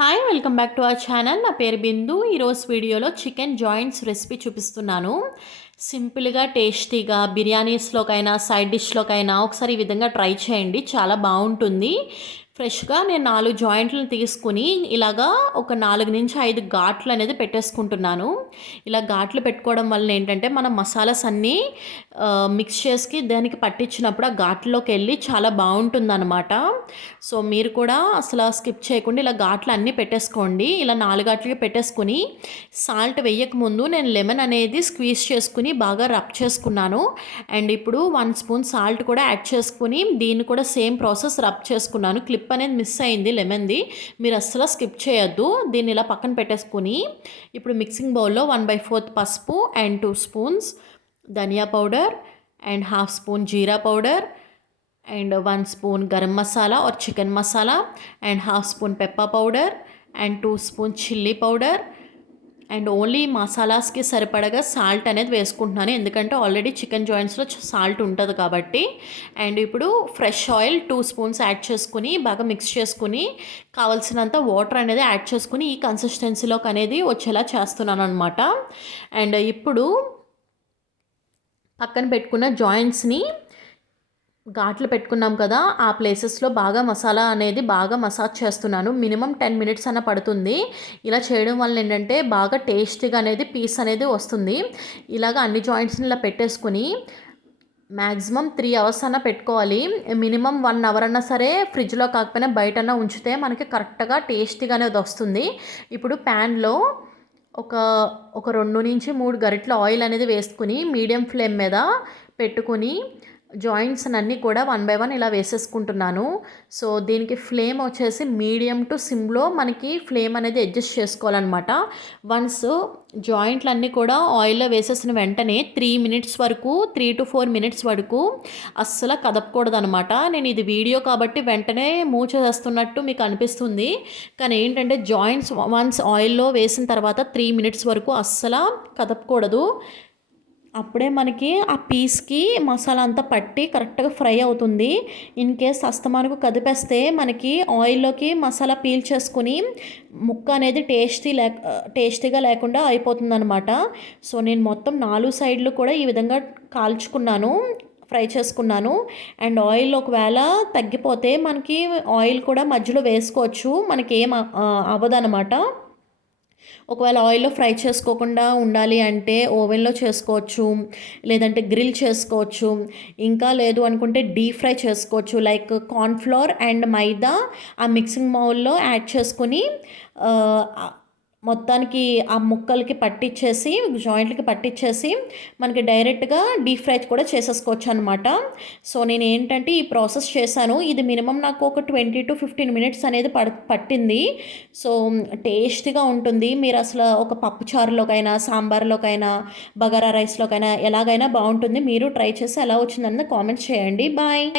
Hi welcome back to our channel. నా పేరు బిందు. ఈరోజు వీడియోలో చికెన్ జాయింట్స్ రెసిపీ చూపిస్తున్నాను. సింపుల్గా టేస్టీగా బిర్యానీస్లోకైనా సైడ్ డిష్లోకైనా ఒకసారి ఈ విధంగా ట్రై చేయండి, చాలా బాగుంటుంది. ఫ్రెష్గా నేను 4 జాయింట్లను తీసుకుని ఇలాగా ఒక 4-5 ఘాట్లు అనేది పెట్టేసుకుంటున్నాను. ఇలా ఘాట్లు పెట్టుకోవడం వల్ల ఏంటంటే మనం మసాలాస్ అన్నీ మిక్స్ చేసి దానికి పట్టించినప్పుడు ఆ ఘాట్లోకి వెళ్ళి చాలా బాగుంటుందన్నమాట. సో మీరు కూడా అసలు స్కిప్ చేయకుండా ఇలా ఘాట్లు అన్నీ పెట్టేసుకోండి. ఇలా 4 ఘాట్లకి పెట్టేసుకుని సాల్ట్ వేయకముందు నేను లెమన్ అనేది స్క్వీజ్ చేసుకుని బాగా రబ్ చేసుకున్నాను. అండ్ ఇప్పుడు 1 స్పూన్ సాల్ట్ కూడా యాడ్ చేసుకుని దీన్ని కూడా సేమ్ ప్రాసెస్ రబ్ చేసుకున్నాను. క్లిప్ అనేది మిస్ అయింది లెమన్ది, మీరు అస్సలు స్కిప్ చేయొద్దు. దీన్ని ఇలా పక్కన పెట్టేసుకుని ఇప్పుడు మిక్సింగ్ బౌల్లో 1/4 పసుపు and 2 spoons dhania powder and 1/2 spoon jeera powder and 1 spoon garam masala or chicken masala and 1/2 spoon pepper powder and 2 spoon chilli powder and only మసాలాస్కి సరిపడగా సాల్ట్ అనేది వేసుకుంటున్నాను, ఎందుకంటే ఆల్రెడీ చికెన్ జాయింట్స్లో సాల్ట్ ఉంటుంది కాబట్టి. అండ్ ఇప్పుడు ఫ్రెష్ ఆయిల్ 2 స్పూన్స్ యాడ్ చేసుకుని బాగా మిక్స్ చేసుకుని కావాల్సినంత వాటర్ అనేది యాడ్ చేసుకుని ఈ కన్సిస్టెన్సీలోకి అనేది వచ్చేలా చేస్తున్నాను అనమాట. అండ్ ఇప్పుడు పక్కన పెట్టుకున్న జాయింట్స్ని ఘాట్లు పెట్టుకున్నాం కదా, ఆ ప్లేసెస్లో బాగా మసాలా అనేది బాగా మసాజ్ చేస్తున్నాను. మినిమం 10 మినిట్స్ అన్న పడుతుంది. ఇలా చేయడం వల్ల ఏంటంటే బాగా టేస్టీగా అనేది పీస్ అనేది వస్తుంది. ఇలాగ అన్ని జాయింట్స్ని ఇలా పెట్టేసుకుని మ్యాక్సిమం 3 అవర్స్ అన్న పెట్టుకోవాలి. మినిమం 1 అవర్ అన్నా సరే ఫ్రిడ్జ్లో కాకపోయినా బయటన్నా ఉంచితే మనకి కరెక్ట్గా టేస్టీగా అనేది వస్తుంది. ఇప్పుడు ప్యాన్లో ఒక 2-3 గరిటెల ఆయిల్ అనేది వేసుకుని మీడియం ఫ్లేమ్ మీద పెట్టుకుని జాయింట్స్ అన్నీ కూడా 1 బై 1 ఇలా వేసేసుకుంటున్నాను. సో దీనికి ఫ్లేమ్ వచ్చేసి మీడియం టు సిమ్లో మనకి ఫ్లేమ్ అనేది అడ్జస్ట్ చేసుకోవాలన్నమాట. వన్స్ జాయింట్లన్నీ కూడా ఆయిల్లో వేసేసిన వెంటనే 3 మినిట్స్ వరకు 3 to 4 మినిట్స్ వరకు అస్సలు కదపకూడదు అనమాట. నేను ఇది వీడియో కాబట్టి వెంటనే మూవ్ చేస్తున్నట్టు మీకు అనిపిస్తుంది, కానీ ఏంటంటే జాయింట్స్ వన్స్ ఆయిల్లో వేసిన తర్వాత 3 మినిట్స్ వరకు అస్సలు కదపకూడదు. అప్పుడే మనకి ఆ పీస్కి మసాలా అంతా పట్టి కరెక్ట్గా ఫ్రై అవుతుంది. ఇన్ కేస్ అస్తమానకు కదిపేస్తే మనకి ఆయిల్లోకి మసాలా పీల్ చేసుకుని ముక్క అనేది టేస్టీగా లేకుండా అయిపోతుంది అనమాట. సో నేను మొత్తం 4 సైడ్లు కూడా ఈ విధంగా కాల్చుకున్నాను, ఫ్రై చేసుకున్నాను. అండ్ ఆయిల్ ఒకవేళ తగ్గిపోతే మనకి ఆయిల్ కూడా మధ్యలో వేసుకోవచ్చు, మనకి ఏం అవ్వదనమాట. ఒకవేళ ఆయిల్లో ఫ్రై చేసుకోకుండా ఉండాలి అంటే ఓవెన్లో చేసుకోవచ్చు, లేదంటే గ్రిల్ చేసుకోవచ్చు, ఇంకా లేదు అనుకుంటే డీప్ ఫ్రై చేసుకోవచ్చు. లైక్ కార్న్ఫ్లోర్ అండ్ మైదా ఆ మిక్సింగ్ బౌల్లో యాడ్ చేసుకుని మొత్తానికి ఆ ముక్కలకి పట్టించేసి జాయింట్లకి పట్టించేసి మనకి డైరెక్ట్గా డీప్ ఫ్రై కూడా చేసేసుకోవచ్చు అనమాట. సో నేను ఏంటంటే ఈ ప్రాసెస్ చేశాను. ఇది మినిమం నాకు ఒక 20 to 15 మినిట్స్ అనేది పట్టింది. సో టేస్టీగా ఉంటుంది. మీరు అసలు ఒక పప్పు చారులోకైనా సాంబార్లోకైనా బగారా రైస్లోకైనా ఎలాగైనా బాగుంటుంది. మీరు ట్రై చేసి ఎలా వచ్చిందన్నది కామెంట్స్ చేయండి. బాయ్.